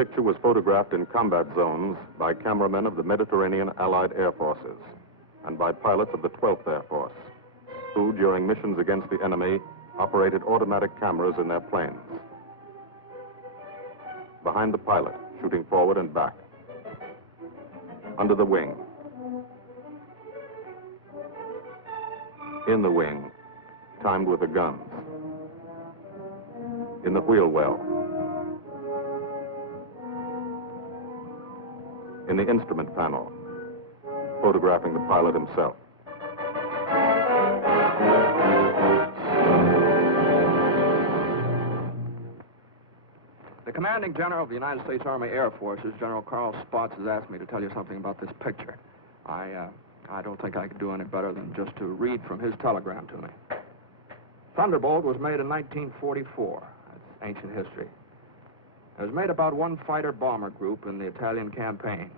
picture was photographed in combat zones by cameramen of the Mediterranean Allied Air Forces and by pilots of the 12th Air Force, who, during missions against the enemy, operated automatic cameras in their planes. Behind the pilot, shooting forward and back. Under the wing. In the wing, timed with the guns. In the wheel well. In the instrument panel, photographing the pilot himself. The commanding general of the United States Army Air Forces, General Carl Spaatz, has asked me to tell you something about this picture. I don't think I could do any better than just to read from his telegram to me. Thunderbolt was made in 1944. That's ancient history. It was made about one fighter-bomber group in the Italian campaign.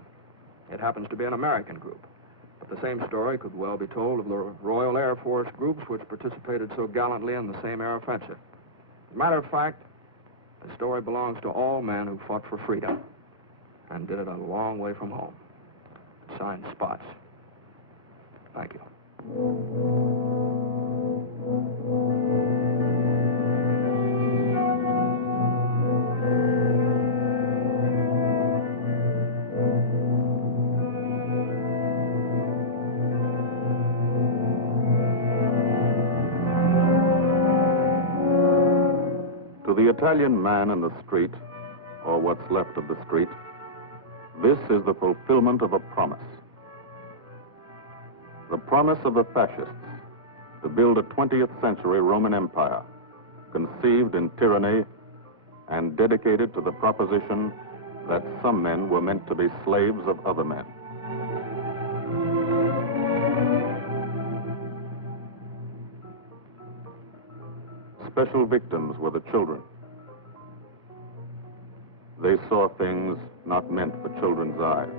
It happens to be an American group. But the same story could well be told of the Royal Air Force groups which participated so gallantly in the same air offensive. As a matter of fact, the story belongs to all men who fought for freedom and did it a long way from home. Signed, Spaatz. Thank you. To the Italian man in the street, or what's left of the street, this is the fulfillment of a promise. The promise of the fascists to build a 20th century Roman Empire, conceived in tyranny and dedicated to the proposition that some men were meant to be slaves of other men. Special victims were the children. They saw things not meant for children's eyes.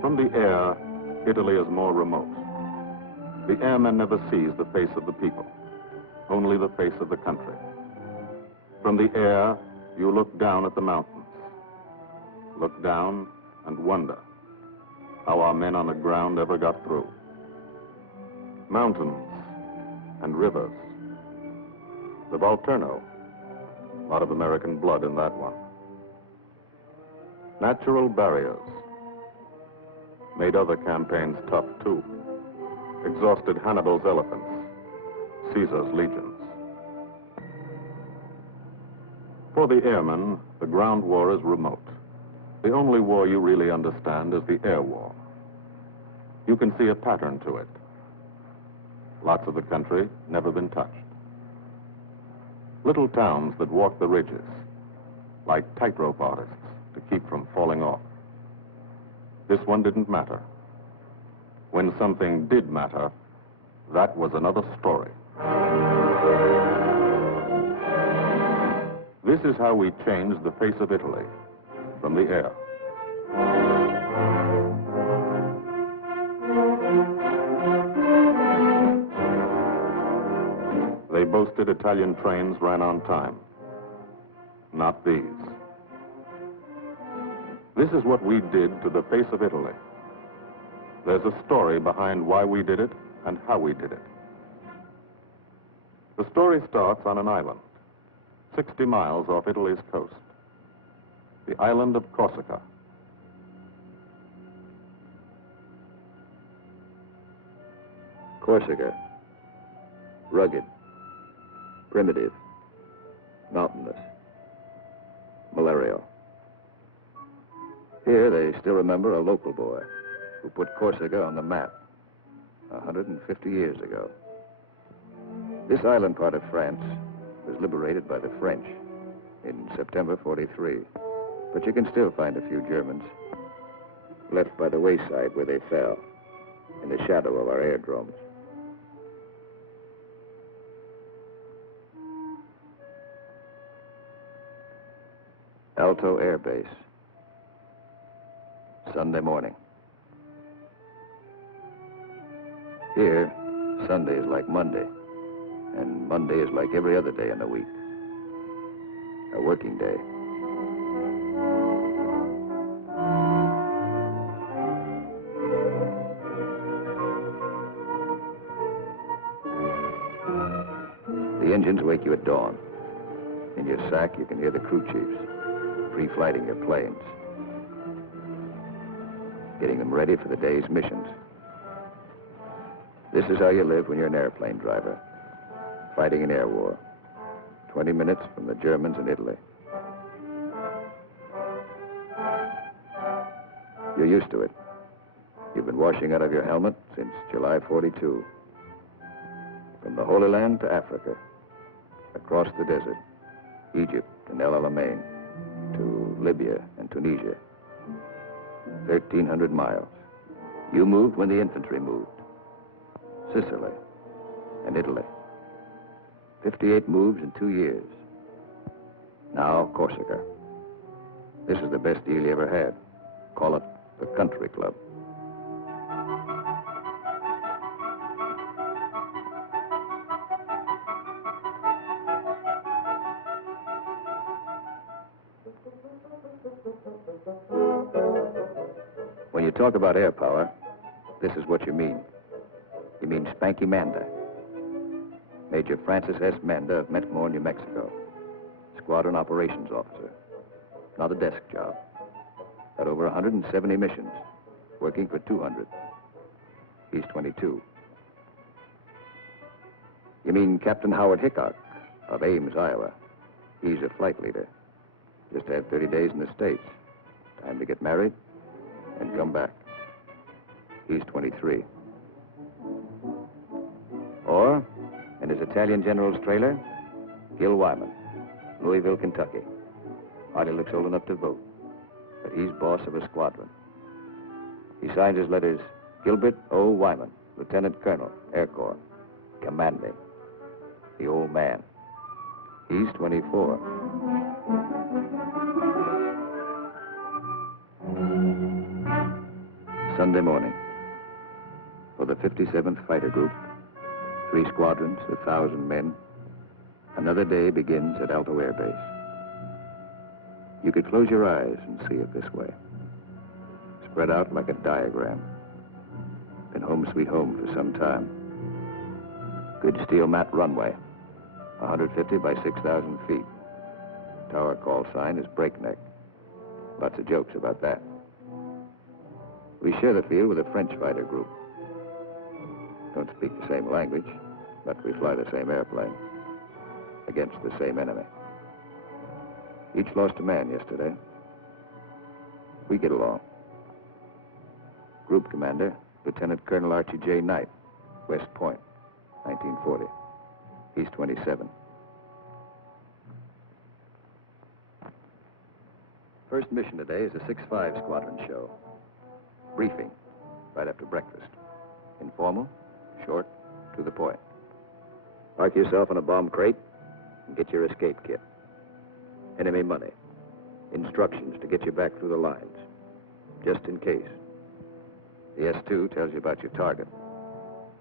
From the air, Italy is more remote. The airman never sees the face of the people, only the face of the country. From the air, you look down at the mountains. Look down and wonder how our men on the ground ever got through. Mountains and rivers. The Volturno, a lot of American blood in that one. Natural barriers made other campaigns tough too. Exhausted Hannibal's elephants, Caesar's legions. For the airmen, the ground war is remote. The only war you really understand is the air war. You can see a pattern to it. Lots of the country never been touched. Little towns that walk the ridges, like tightrope artists to keep from falling off. This one didn't matter. When something did matter, that was another story. This is how we changed the face of Italy. From the air. They boasted Italian trains ran on time. Not these. This is what we did to the face of Italy. There's a story behind why we did it and how we did it. The story starts on an island, 60 miles off Italy's coast. The island of Corsica. Corsica. Rugged. Primitive. Mountainous. Malarial. Here they still remember a local boy who put Corsica on the map 150 years ago. This island part of France was liberated by the French in September 43. But you can still find a few Germans left by the wayside where they fell, in the shadow of our airdromes. Alto Air Base. Sunday morning. Here, Sunday is like Monday, and Monday is like every other day in the week. A working day. The engines wake you at dawn. In your sack, you can hear the crew chiefs pre-flighting your planes, getting them ready for the day's missions. This is how you live when you're an airplane driver, fighting an air war, 20 minutes from the Germans in Italy. You're used to it. You've been washing out of your helmet since July 42. From the Holy Land to Africa, across the desert, Egypt and El Alamein, to Libya and Tunisia. 1,300 miles. You moved when the infantry moved. Sicily and Italy. 58 moves in 2 years. Now Corsica. This is the best deal you ever had. Call it the country club. When you talk about air power, this is what you mean. You mean Spanky Manda. Major Francis S. Manda of Metmore, New Mexico. Squadron operations officer. Not a desk job. Got over 170 missions, working for 200. He's 22. You mean Captain Howard Hickok of Ames, Iowa. He's a flight leader. Just had 30 days in the States. Time to get married and come back. He's 23. Or, in his Italian general's trailer, Gil Wyman, Louisville, Kentucky. Hardly looks old enough to vote, but he's boss of a squadron. He signs his letters, Gilbert O. Wyman, Lieutenant Colonel, Air Corps, commanding. The old man. He's 24. Sunday morning. For the 57th Fighter Group, 3 squadrons, 1,000 men, another day begins at Alto Air Base. You could close your eyes and see it this way. Spread out like a diagram. Been home sweet home for some time. Good steel mat runway, 150 by 6,000 feet. Tower call sign is breakneck. Lots of jokes about that. We share the field with a French fighter group. Don't speak the same language, but we fly the same airplane against the same enemy. Each lost a man yesterday. We get along. Group commander, Lieutenant Colonel Archie J. Knight, West Point, 1940. He's 27. First mission today is a 6-5 squadron show. Briefing, right after breakfast. Informal, short, to the point. Park yourself in a bomb crate and get your escape kit. Enemy money. Instructions to get you back through the lines, just in case. The S2 tells you about your target.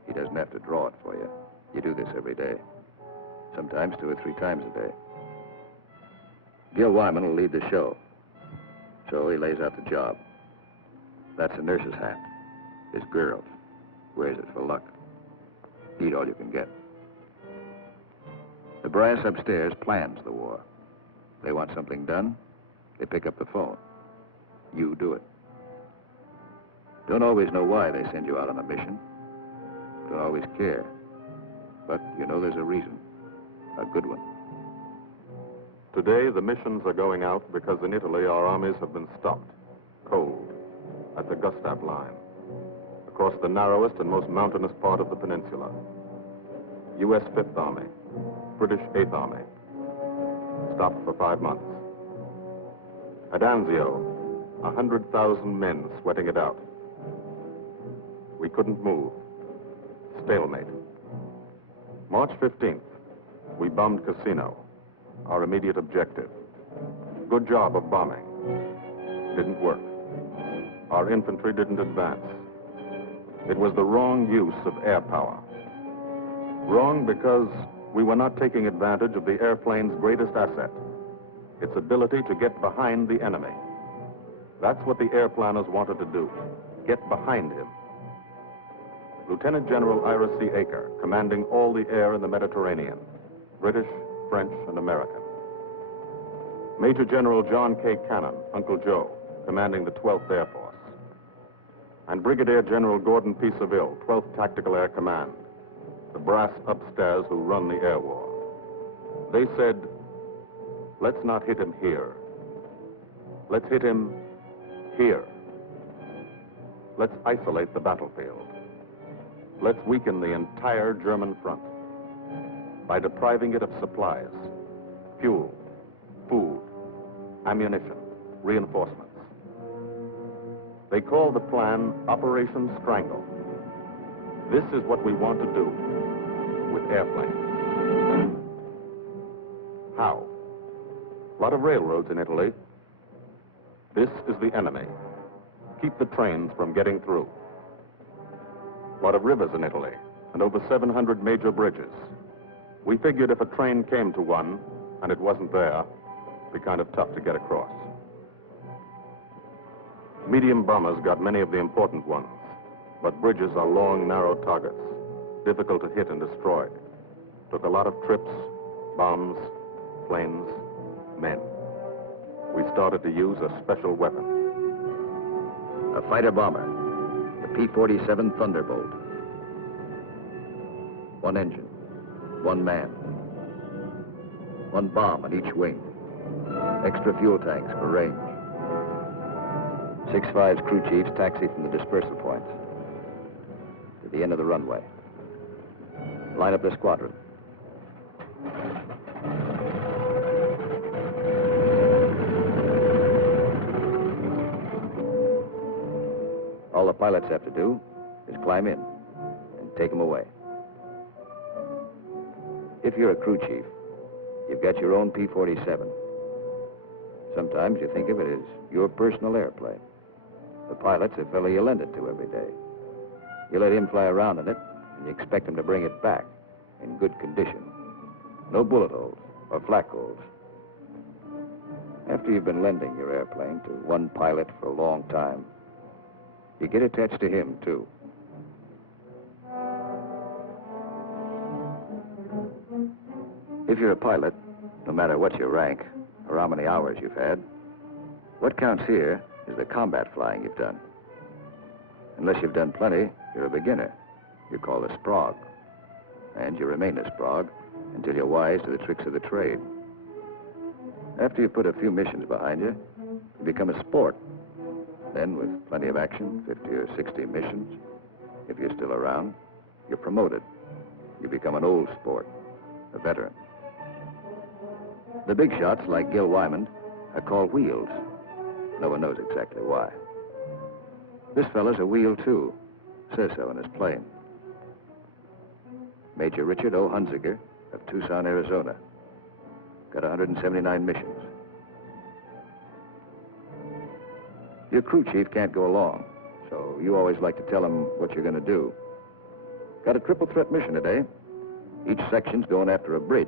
He doesn't have to draw it for you. You do this every day. Sometimes 2 or 3 times a day. Gil Wyman will lead the show. So he lays out the job. That's a nurse's hat. His girl wears it for luck. Eat all you can get. The brass upstairs plans the war. They want something done, they pick up the phone. You do it. Don't always know why they send you out on a mission. Don't always care. But you know there's a reason. A good one. Today, the missions are going out because in Italy, our armies have been stopped, cold, at the Gustav Line, across the narrowest and most mountainous part of the peninsula. U.S. 5th Army, British 8th Army, stopped for 5 months. At Anzio, 100,000 men sweating it out. We couldn't move. Stalemate. March 15th, we bombed Cassino, our immediate objective. Good job of bombing. Didn't work. Our infantry didn't advance. It was the wrong use of air power. Wrong because we were not taking advantage of the airplane's greatest asset, its ability to get behind the enemy. That's what the airplanners wanted to do, get behind him. Lieutenant General Ira C. Aker, commanding all the air in the Mediterranean, British, French, and American. Major General John K. Cannon, Uncle Joe, commanding the 12th Air Force. And Brigadier General Gordon P. Seville, 12th Tactical Air Command, the brass upstairs who run the air war. They said, let's not hit him here. Let's hit him here. Let's isolate the battlefield. Let's weaken the entire German front by depriving it of supplies, fuel, food, ammunition, reinforcements. They call the plan Operation Strangle. This is what we want to do with airplanes. How? A lot of railroads in Italy. This is the enemy. Keep the trains from getting through. A lot of rivers in Italy, and over 700 major bridges. We figured if a train came to one, and it wasn't there, it'd be kind of tough to get across. Medium bombers got many of the important ones, but bridges are long, narrow targets, difficult to hit and destroy. Took a lot of trips, bombs, planes, men. We started to use a special weapon. A fighter bomber, the P-47 Thunderbolt. One engine, one man, one bomb on each wing, extra fuel tanks for range. 6-5's crew chiefs taxi from the dispersal points to the end of the runway. Line up the squadron. All the pilots have to do is climb in and take them away. If you're a crew chief, you've got your own P-47. Sometimes you think of it as your personal airplane. The pilot's a fellow you lend it to every day. You let him fly around in it, and you expect him to bring it back in good condition. No bullet holes or flak holes. After you've been lending your airplane to one pilot for a long time, you get attached to him, too. If you're a pilot, no matter what your rank or how many hours you've had, what counts here is the combat flying you've done. Unless you've done plenty, you're a beginner. You're called a sprog. And you remain a sprog until you're wise to the tricks of the trade. After you've put a few missions behind you, you become a sport. Then, with plenty of action, 50 or 60 missions, if you're still around, you're promoted. You become an old sport, a veteran. The big shots, like Gil Wyman, are called wheels. No one knows exactly why. This fella's a wheel, too. Says so in his plane. Major Richard O. Hunziker of Tucson, Arizona. Got 179 missions. Your crew chief can't go along, so you always like to tell him what you're going to do. Got a triple threat mission today. Each section's going after a bridge.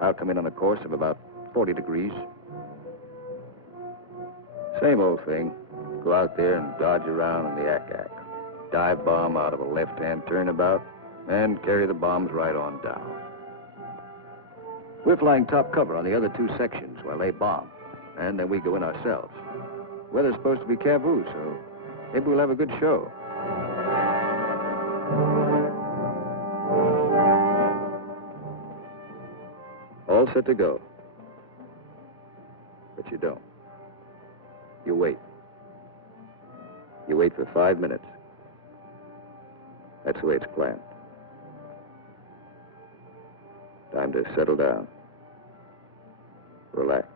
I'll come in on a course of about 40 degrees. Same old thing. Go out there and dodge around in the ack-ack. Dive bomb out of a left-hand turnabout and carry the bombs right on down. We're flying top cover on the other two sections while they bomb, and then we go in ourselves. Weather's supposed to be cavoo, so maybe we'll have a good show. All set to go. But you don't. You wait. You wait for 5 minutes. That's the way it's planned. Time to settle down. Relax.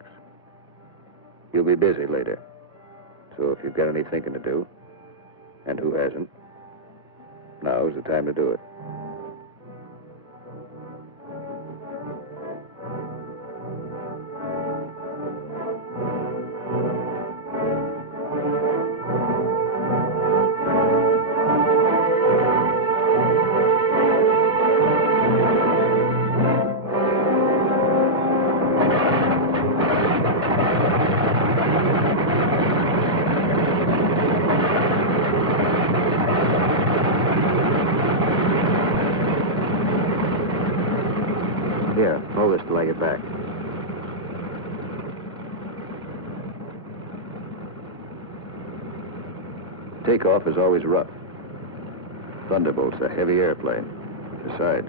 You'll be busy later. So if you've got any thinking to do, and who hasn't, now's the time to do it. Hold this till I get back. Takeoff is always rough. Thunderbolt's a heavy airplane. Besides,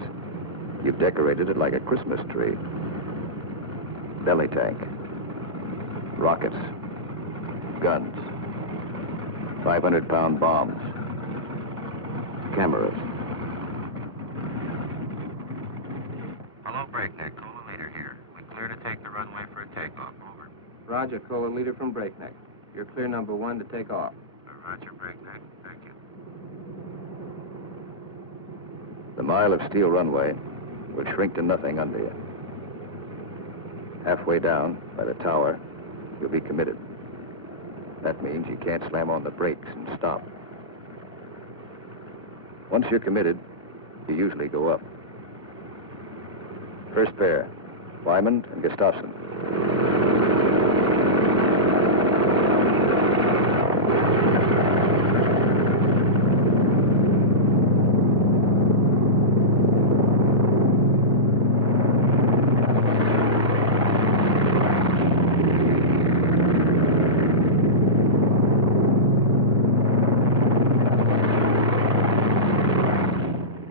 you've decorated it like a Christmas tree. Belly tank, rockets, guns, 500-pound bombs, cameras. Hello, Breakneck. Colon Leader here. We're clear to take the runway for a takeoff. Over. Roger, Colon Leader from Breakneck. You're clear number 1 to take off. Roger, Breakneck. Thank you. The mile of steel runway will shrink to nothing under you. Halfway down, by the tower, you'll be committed. That means you can't slam on the brakes and stop. Once you're committed, you usually go up. First pair, Wyman and Gustafson.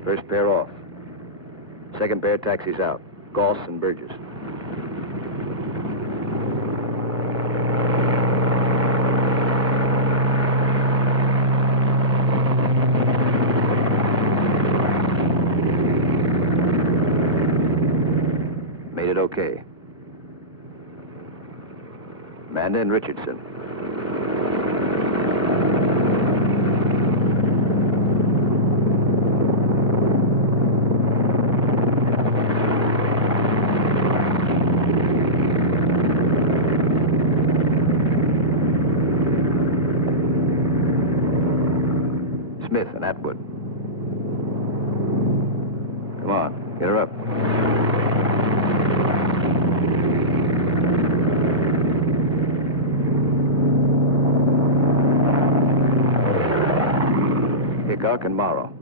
First pair off. Second pair taxis out. Goss and Burgess. Made it okay. Amanda and Richardson. Smith and Atwood. Come on, get her up. Hickok and Morrow.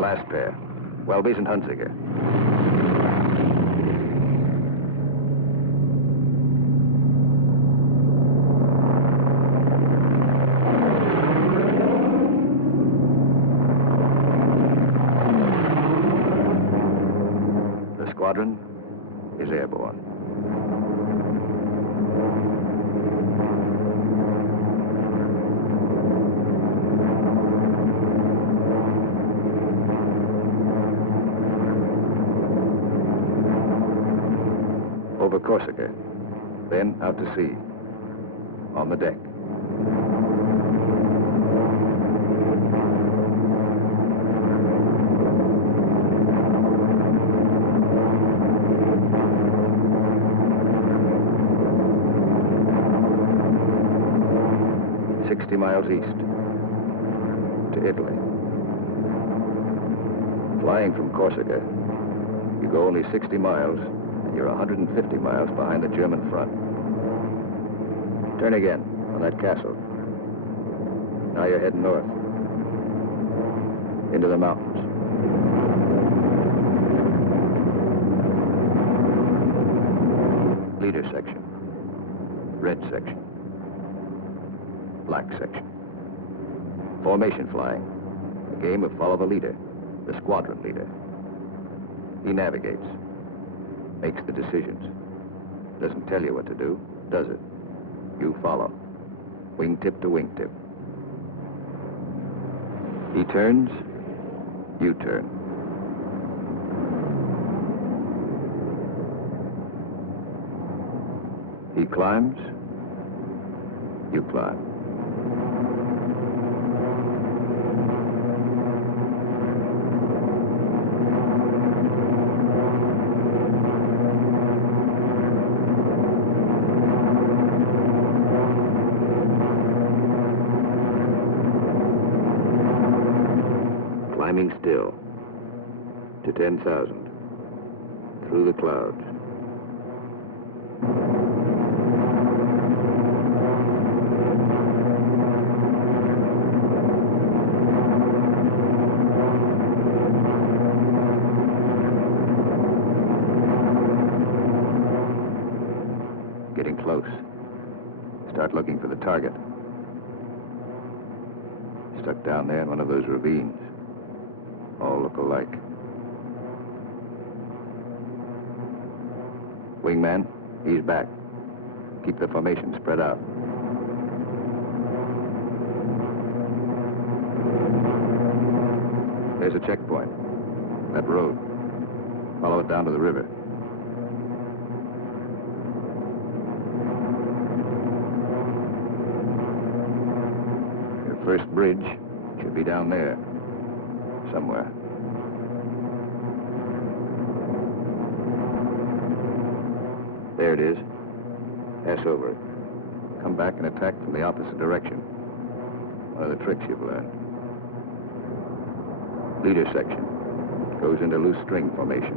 Last pair, Welby's and Hunziker. The squadron is airborne. Over Corsica, then out to sea, on the deck. Miles east to Italy. Flying from Corsica, you go only 60 miles and you're 150 miles behind the German front. Turn again on that castle. Now you're heading north into the mountains. Leader section, red section, black section. Formation flying, a game of follow the leader, the squadron leader. He navigates, makes the decisions. Doesn't tell you what to do, does it? You follow, wingtip to wingtip. He turns, you turn. He climbs, you climb. Climbing still to 10,000 through the clouds. Getting close. Start looking for the target. Stuck down there in one of those ravines. All look alike. Wingman, he's back. Keep the formation spread out. There's a checkpoint. That road. Follow it down to the river. Your first bridge should be down there. Somewhere. There it is. Pass over it. Come back and attack from the opposite direction. One of the tricks you've learned. Leader section. Goes into loose string formation.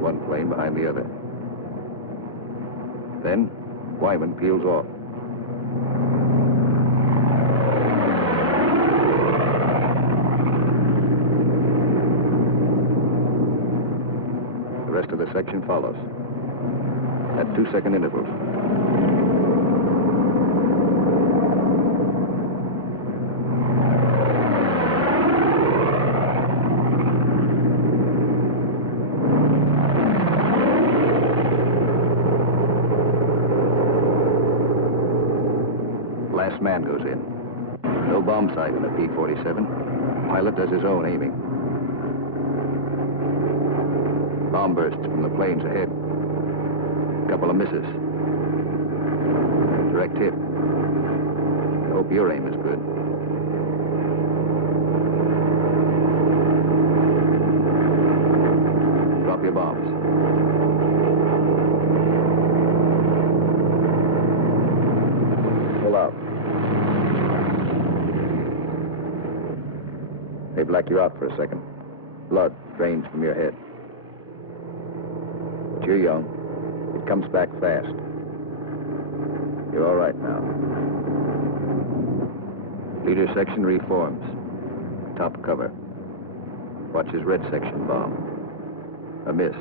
One plane behind the other. Then, Wyman peels off. The rest of the section follows. At 2-second intervals. Last man goes in. No bomb sight in the P-47. Pilot does his own aiming. Bomb bursts from the planes ahead. Couple of misses. Direct hit. I hope your aim is good. Drop your bombs. Pull out. They black you out for a second. Blood drains from your head. But you're young. It comes back fast. You're all right now. Leader section reforms. Top cover. Watch his red section bomb. A miss.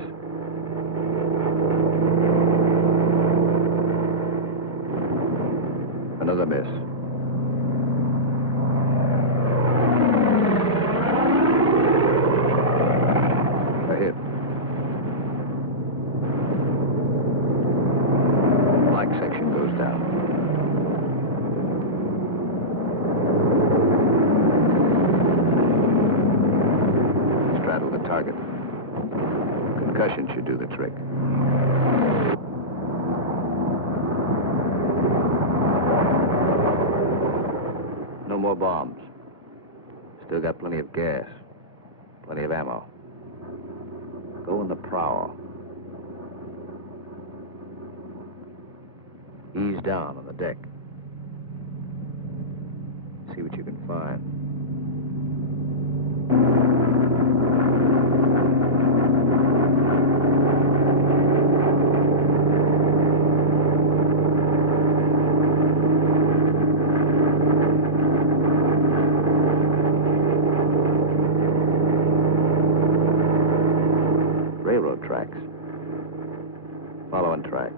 Another miss. A hit. Black section goes down. Straddle the target. Concussion should do the trick. No more bombs. Still got plenty of gas. Plenty of ammo. Go in the prowl. Ease down on the deck. See what you can find. Railroad tracks. Following tracks.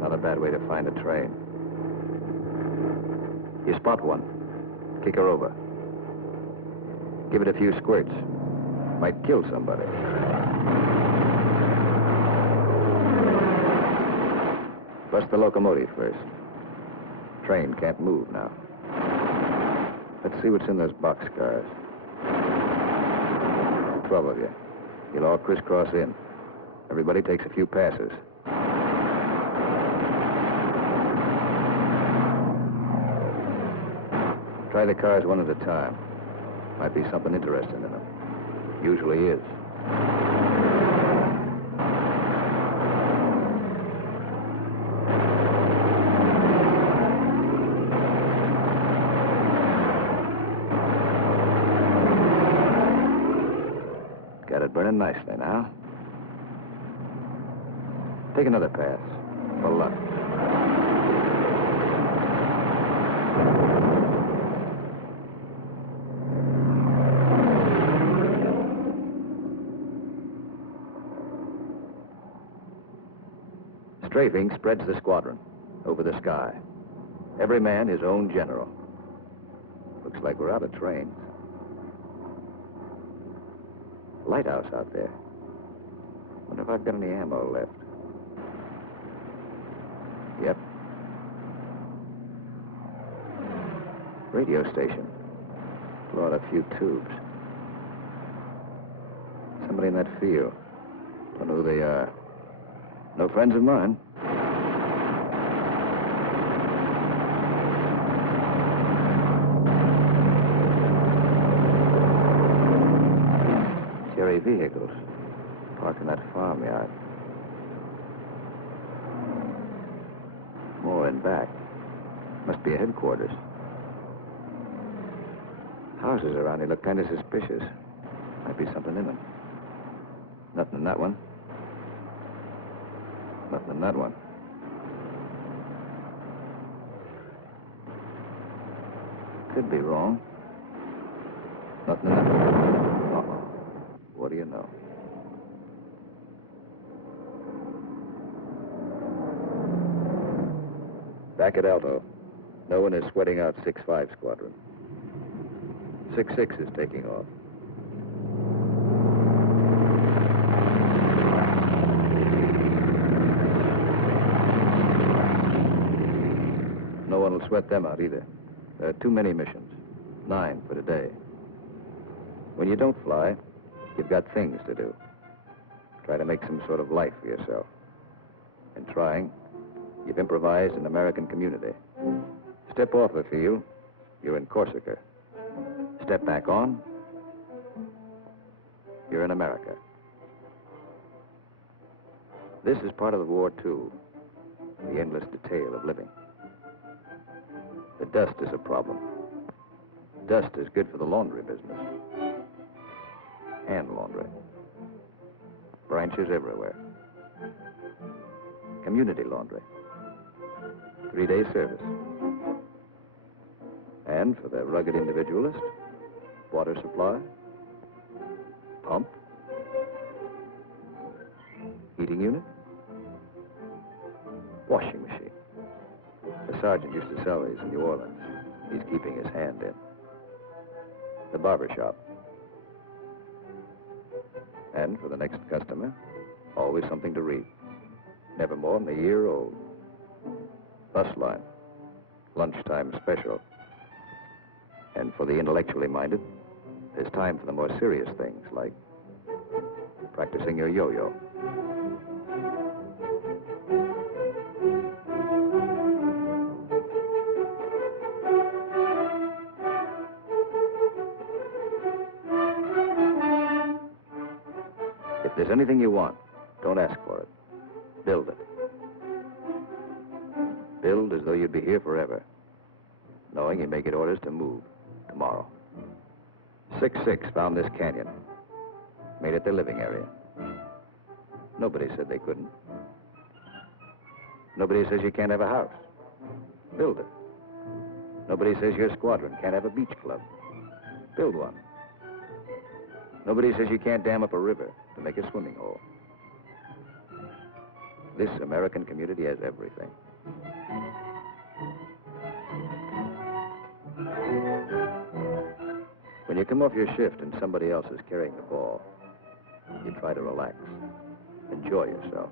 Not a bad way to find a train. You spot one. Kick her over. Give it a few squirts. Might kill somebody. Bust the locomotive first. Train can't move now. Let's see what's in those boxcars. 12 of you. You'll all crisscross in. Everybody takes a few passes. Try the cars one at a time. Might be something interesting in them. Usually is. Got it burning nicely now. Take another pass. For luck. Strafing spreads the squadron over the sky. Every man his own general. Looks like we're out of trains. Lighthouse out there. Wonder if I've got any ammo left. Yep. Radio station. Blow out a few tubes. Somebody in that field. Don't know who they are. No friends of mine. Cherry vehicles parked in that farmyard. More in back. Must be a headquarters. Houses around here look kind of suspicious. Might be something in them. Nothing in that one. Nothing in that one. Could be wrong. Nothing in that one. Uh-oh. What do you know? Back at Alto. No one is sweating out 6-5 squadron. 6-6 is taking off. No one will sweat them out either. There are too many missions. 9 for today. When you don't fly, you've got things to do. Try to make some sort of life for yourself. In trying, you've improvised an American community. Step off the field, you're in Corsica. Step back on, you're in America. This is part of the war, too. The endless detail of living. The dust is a problem. Dust is good for the laundry business. Hand laundry. Branches everywhere. Community laundry. 3-day service. And for the rugged individualist, water supply, pump, heating unit, washing machine. The sergeant used to sell these in New Orleans. He's keeping his hand in. The barber shop. And for the next customer, always something to read. Never more than a year old. Bus line. Lunchtime special. And for the intellectually minded, there's time for the more serious things, like practicing your yo-yo. If there's anything you want, don't ask for it. Build it. Build as though you'd be here forever, knowing you may get orders to move tomorrow. 6-6 found this canyon, made it their living area. Nobody said they couldn't. Nobody says you can't have a house. Build it. Nobody says your squadron can't have a beach club. Build one. Nobody says you can't dam up a river to make a swimming hole. This American community has everything. When you come off your shift and somebody else is carrying the ball, you try to relax, enjoy yourself.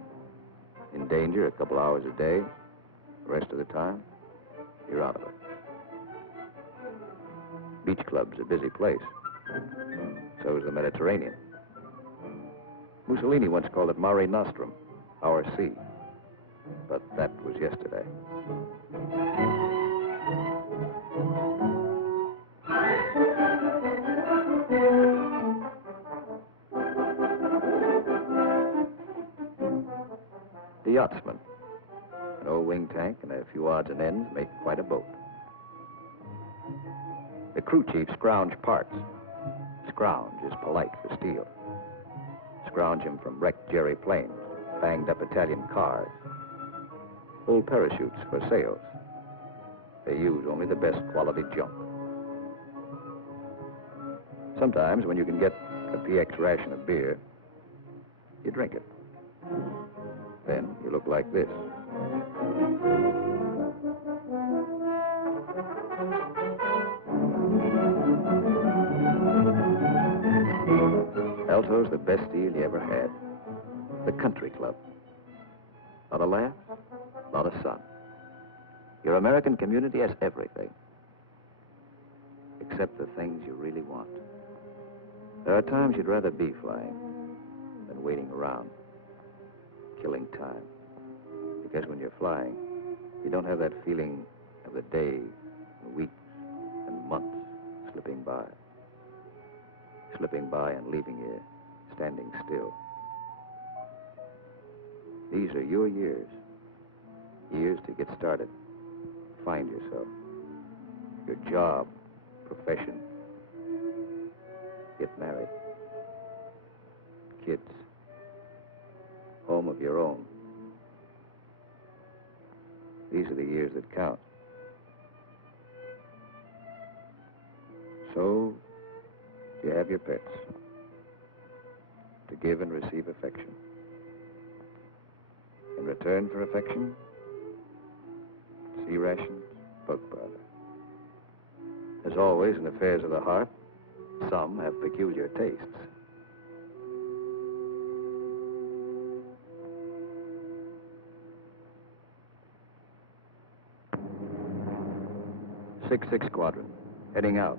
In danger a couple hours a day, the rest of the time, you're out of it. Beach club's a busy place. So is the Mediterranean. Mussolini once called it Mare Nostrum, our sea. But that was yesterday. The yachtsman. An old wing tank and a few odds and ends make quite a boat. The crew chief scrounge parts. Scrounge is polite for steel. Scrounge him from wrecked Jerry planes, banged up Italian cars, old parachutes for sails. They use only the best quality junk. Sometimes when you can get a PX ration of beer, you drink it. Then you you look like this. Alto's the best deal you ever had. The country club. Not a laugh, not a son. Your American community has everything. Except the things you really want. There are times you'd rather be flying than waiting around, killing time. Because when you're flying, you don't have that feeling of the days, and weeks, and months slipping by. Slipping by and leaving you standing still. These are your years. Years to get started. Find yourself. Your job, profession. Get married. Kids. Home of your own. These are the years that count. So, you have your pets. To give and receive affection. In return for affection, sea rations, bug powder. As always in affairs of the heart, some have peculiar tastes. Six Squadron, heading out.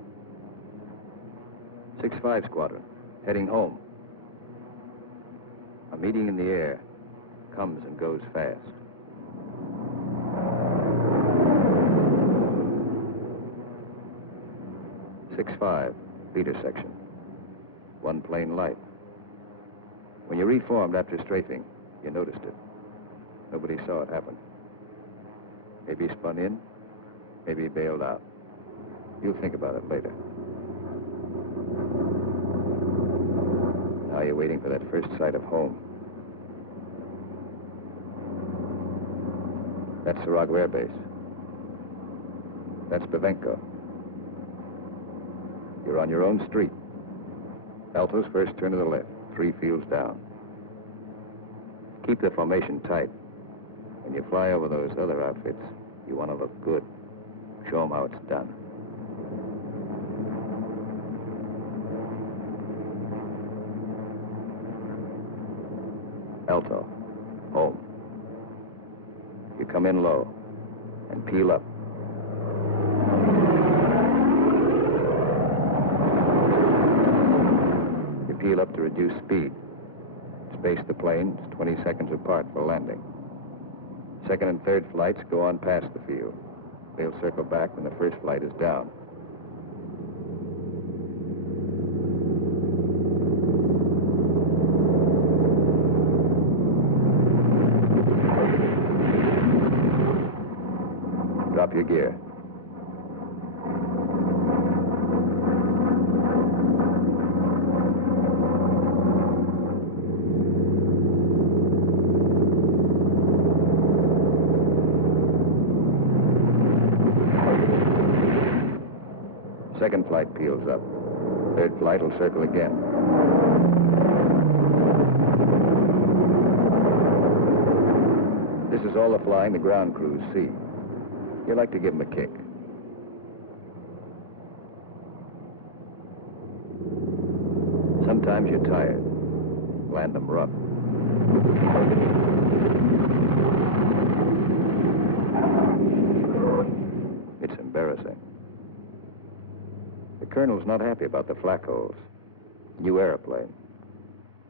6-5 Squadron, heading home. A meeting in the air comes and goes fast. 6-5, leader section. One plane light. When you reformed after strafing, you noticed it. Nobody saw it happen. Maybe spun in, maybe bailed out. You'll think about it later. Now you're waiting for that first sight of home. That's Sturges Air Base. That's Bavenko. You're on your own street. Alto's first turn to the left, 3 fields down. Keep the formation tight. When you fly over those other outfits, you want to look good. Show them how it's done. Alto, home. You come in low and peel up. You peel up to reduce speed. Space the planes 20 seconds apart for landing. Second and third flights go on past the field. They'll circle back when the first flight is down. Drop your gear. Second flight peels up. Third flight will circle again. This is all the flying the ground crews see. You like to give them a kick. Sometimes you're tired. Land them rough. It's embarrassing. The colonel's not happy about the flak holes. New airplane.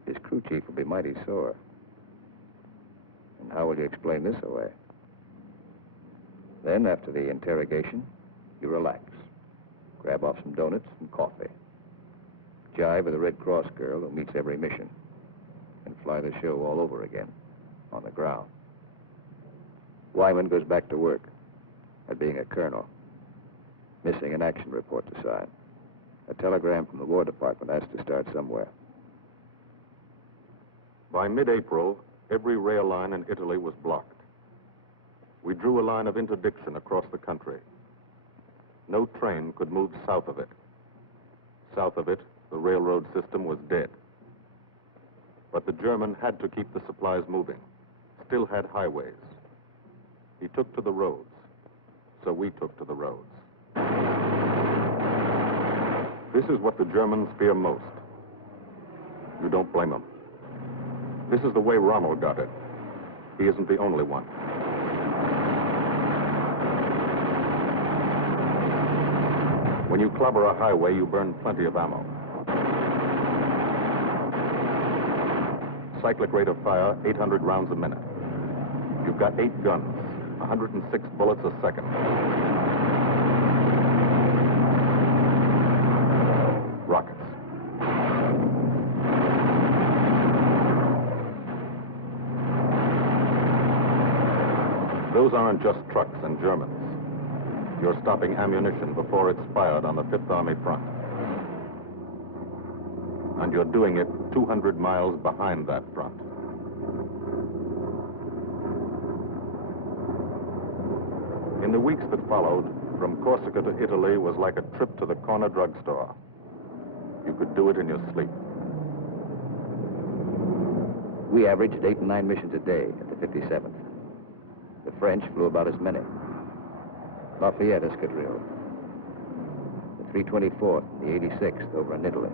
His crew chief will be mighty sore. And how will you explain this away? Then, after the interrogation, you relax. Grab off some donuts and coffee. Jive with a Red Cross girl who meets every mission. And fly the show all over again, on the ground. Wyman goes back to work at being a colonel. Missing an action report to sign. A telegram from the War Department has to start somewhere. By mid-April, every rail line in Italy was blocked. We drew a line of interdiction across the country. No train could move south of it. South of it, the railroad system was dead. But the German had to keep the supplies moving. still had highways. He took to the roads, so we took to the roads. This is what the Germans fear most. You don't blame them. This is the way Rommel got it. He isn't the only one. When you clobber a highway, you burn plenty of ammo. Cyclic rate of fire, 800 rounds a minute. You've got 8 guns, 106 bullets a second. Rockets. Those aren't just trucks and Germans. You're stopping ammunition before it's fired on the Fifth Army front. And you're doing it 200 miles behind that front. In the weeks that followed, from Corsica to Italy was like a trip to the corner drugstore. You could do it in your sleep. We averaged 8 and 9 missions a day at the 57th. The French flew about as many. Lafayette Escadrille, the 324th, the 86th over in Italy,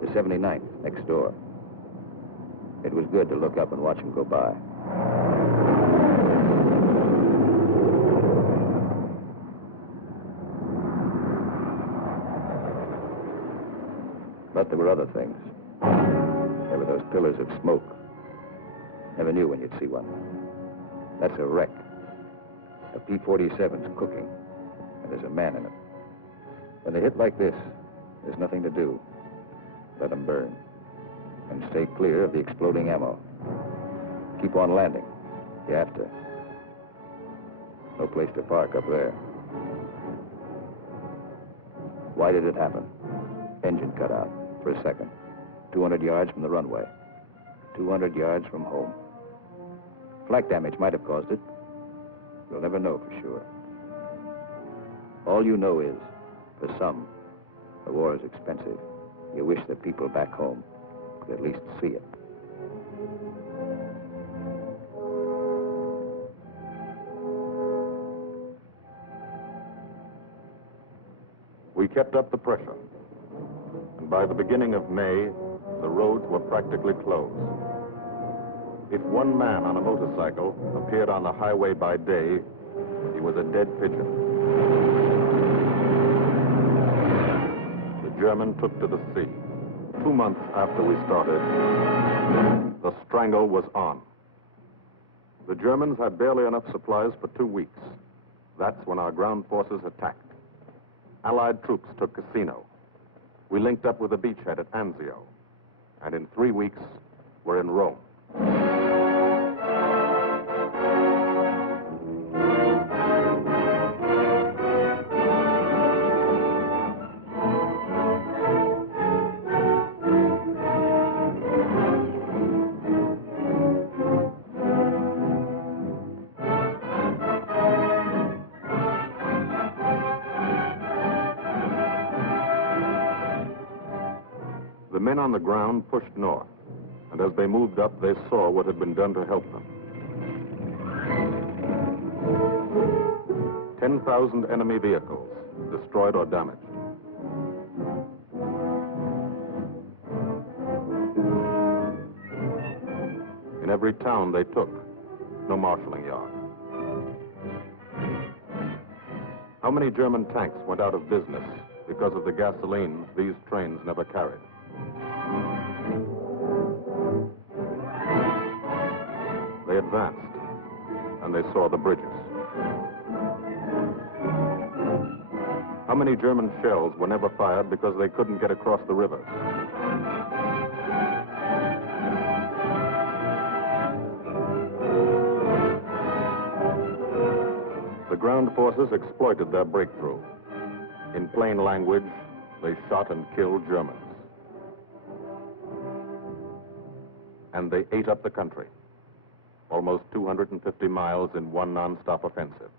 the 79th next door. It was good to look up and watch them go by. But there were other things. There were those pillars of smoke. Never knew when you'd see one. That's a wreck. A P-47's cooking, and there's a man in it. When they hit like this, there's nothing to do. Let them burn. And stay clear of the exploding ammo. Keep on landing. You have to. No place to park up there. Why did it happen? Engine cut out for a second. 200 yards from the runway. 200 yards from home. Flak damage might have caused it. You'll never know for sure. All you know is, for some, the war is expensive. You wish the people back home could at least see it. We kept up the pressure. And by the beginning of May, the roads were practically closed. If one man on a motorcycle appeared on the highway by day, he was a dead pigeon. The German took to the sea. 2 months after we started, the Strangle was on. The Germans had barely enough supplies for 2 weeks. That's when our ground forces attacked. Allied troops took Cassino. We linked up with a beachhead at Anzio. And in 3 weeks, we're in Rome. The men on the ground pushed north, and as they moved up, they saw what had been done to help them. 10,000 enemy vehicles, destroyed or damaged. In every town they took, no marshalling yard. How many German tanks went out of business because of the gasoline these trains never carried? They advanced, and they saw the bridges. How many German shells were never fired because they couldn't get across the rivers? The ground forces exploited their breakthrough. In plain language, they shot and killed Germans. And they ate up the country. Almost 250 miles in one non-stop offensive.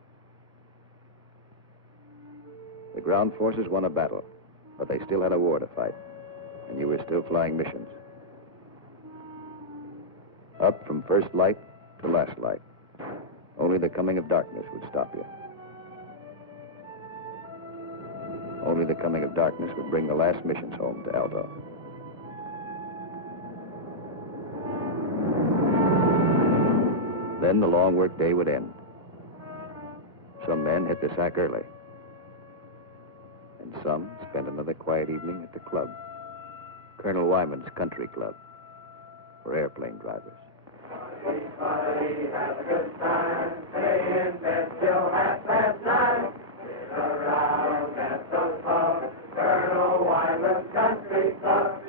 The ground forces won a battle, but they still had a war to fight, and you were still flying missions. Up from first light The last light. Only the coming of darkness would stop you. Only the coming of darkness would bring the last missions home to Aldo. Then the long work day would end. Some men hit the sack early. And some spent another quiet evening at the club. Colonel Wyman's Country Club, for airplane drivers. Everybody have a good time, stay in bed till 9:30. Sit around at the pub, Colonel Wyman's Country Club.